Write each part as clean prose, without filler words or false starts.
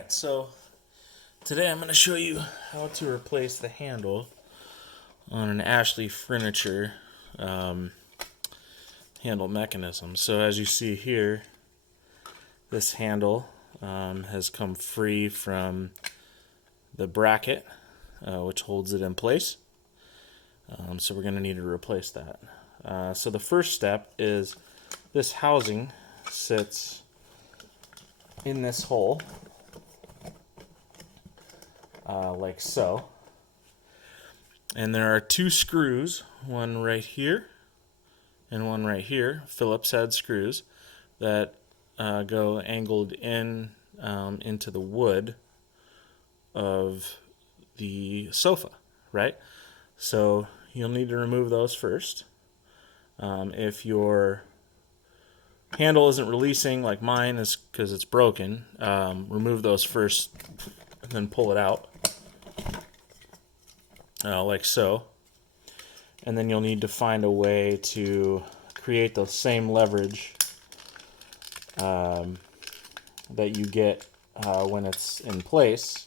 Alright, so today I'm going to show you how to replace the handle on an Ashley furniture handle mechanism. So as you see here, this handle has come free from the bracket which holds it in place. So we're going to need to replace that. So the first step is this housing sits in this hole like so, and there are two screws, one right here and one right here, Phillips head screws that go angled in into the wood of the sofa, right? So you'll need to remove those first. If your handle isn't releasing like mine is because it's broken, remove those first and then pull it out like so. And then you'll need to find a way to create the same leverage that you get when it's in place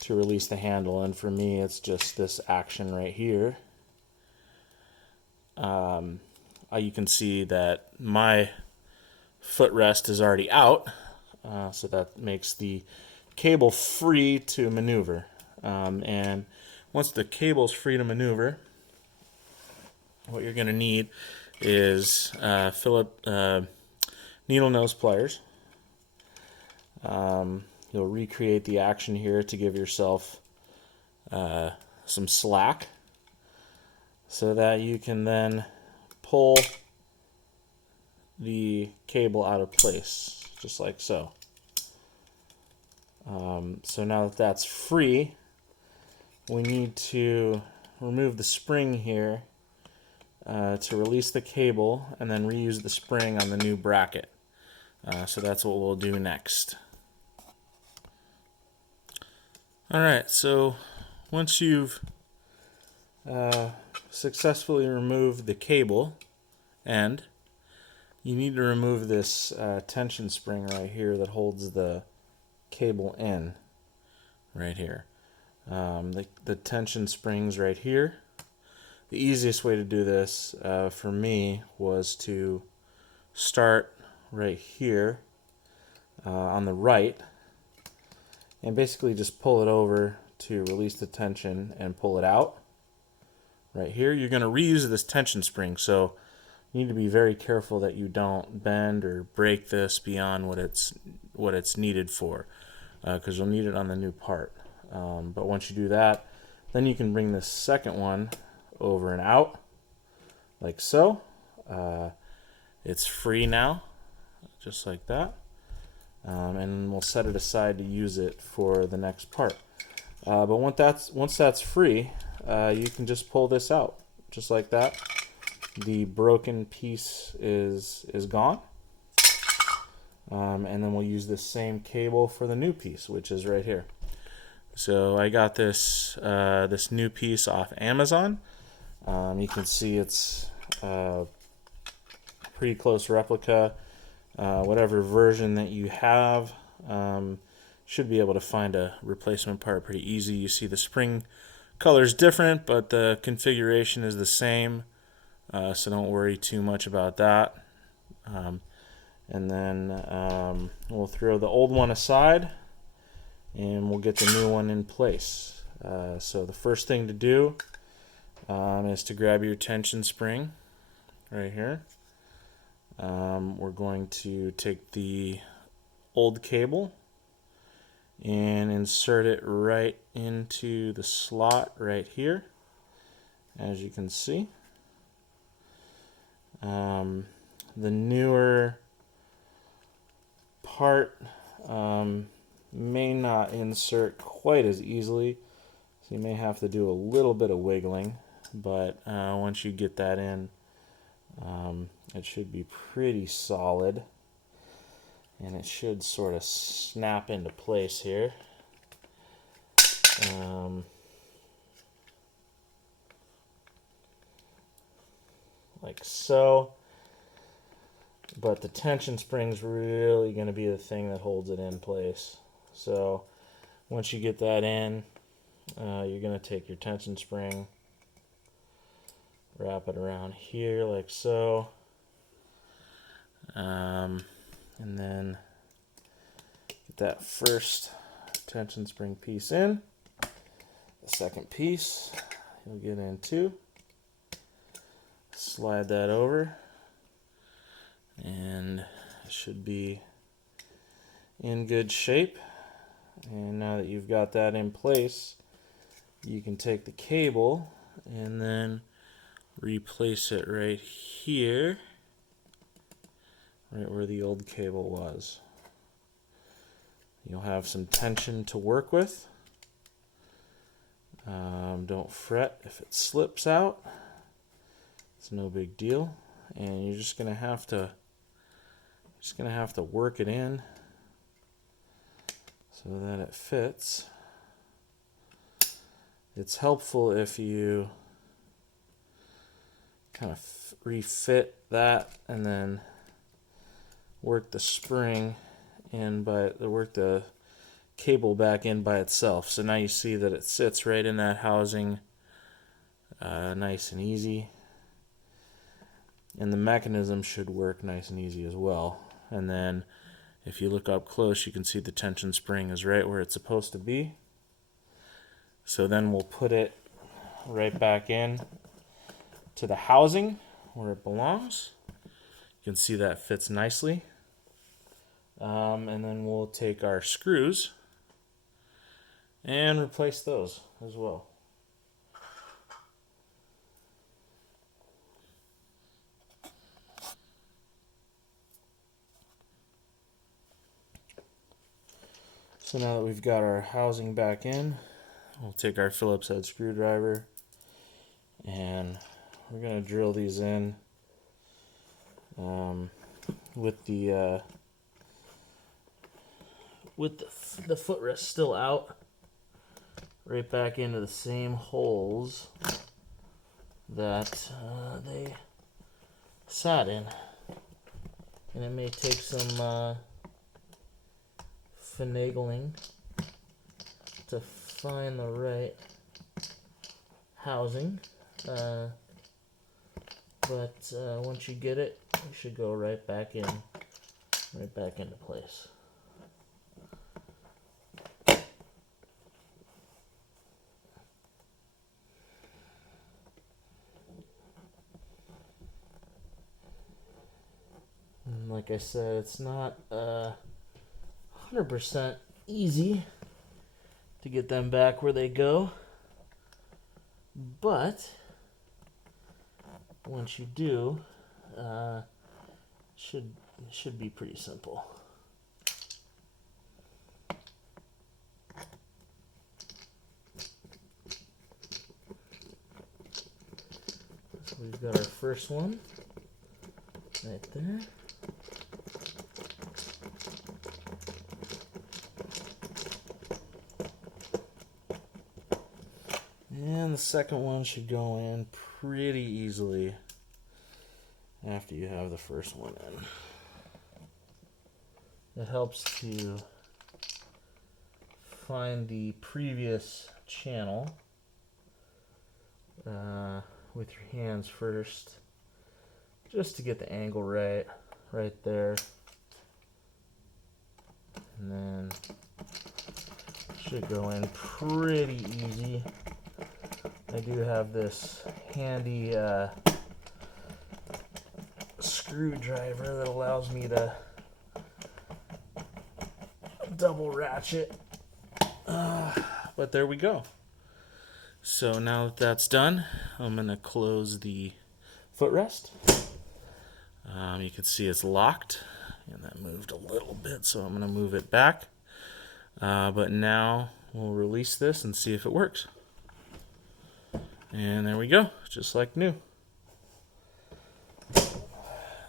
to release the handle. And for me, it's just this action right here. You can see that my footrest is already out, so that makes the cable free to maneuver. And once the cable's free to maneuver, what you're going to need is needle nose pliers. You'll recreate the action here to give yourself some slack so that you can then pull the cable out of place, just like so. So now that that's free, we need to remove the spring here to release the cable and then reuse the spring on the new bracket. So that's what we'll do next. Alright, so once you've successfully removed the cable end, you need to remove this tension spring right here that holds the cable in right here. The tension springs right here. The easiest way to do this for me was to start right here on the right and basically just pull it over to release the tension and pull it out. Right here, you're going to reuse this tension spring, so you need to be very careful that you don't bend or break this beyond what it's needed for, because you'll need it on the new part. But once you do that, then you can bring this second one over and out, like so. It's free now, just like that. And we'll set it aside to use it for the next part. But once that's free, you can just pull this out, just like that. The broken piece is gone. And then we'll use this same cable for the new piece, which is right here. So I got this new piece off Amazon. You can see it's a pretty close replica. Whatever version that you have, should be able to find a replacement part pretty easy. You see the spring color is different, but the configuration is the same, so don't worry too much about that. And then we'll throw the old one aside and we'll get the new one in place. So the first thing to do is to grab your tension spring right here. We're going to take the old cable and insert it right into the slot right here, as you can see. The newer part may not insert quite as easily, so you may have to do a little bit of wiggling, but once you get that in, it should be pretty solid, and it should sort of snap into place here. Like so. But the tension spring's really going to be the thing that holds it in place. So once you get that in, you're going to take your tension spring, wrap it around here like so, and then get that first tension spring piece in. The second piece you'll get in too. Slide that over, and it should be in good shape. And now that you've got that in place, you can take the cable and then replace it right here, right where the old cable was. You'll have some tension to work with. Don't fret if it slips out. It's no big deal, and you're just gonna have to work it in so that it fits. It's helpful if you kind of refit that and then work the spring in work the cable back in by itself. So now you see that it sits right in that housing, nice and easy. And the mechanism should work nice and easy as well. And then if you look up close, you can see the tension spring is right where it's supposed to be. So then we'll put it right back in to the housing where it belongs. You can see that fits nicely. And then we'll take our screws and replace those as well. So now that we've got our housing back in, we'll take our Phillips head screwdriver and we're going to drill these in with the footrest still out, right back into the same holes that they sat in. And it may take some finagling to find the right housing, but once you get it, you should go right back into place. And like I said, it's not 100% easy to get them back where they go, but once you do, should be pretty simple. So we've got our first one right there. And the second one should go in pretty easily after you have the first one in. It helps to find the previous channel with your hands first, just to get the angle right there. And then should go in pretty easy. I do have this handy screwdriver that allows me to double ratchet. But there we go. So now that that's done, I'm going to close the footrest. You can see it's locked, and that moved a little bit, so I'm going to move it back. But now we'll release this and see if it works. And there we go, just like new.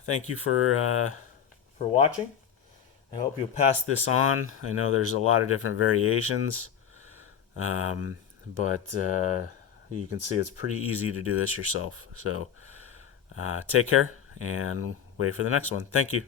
Thank you for watching. I hope you'll pass this on. I know there's a lot of different variations, but you can see it's pretty easy to do this yourself. So take care and wait for the next one. Thank you.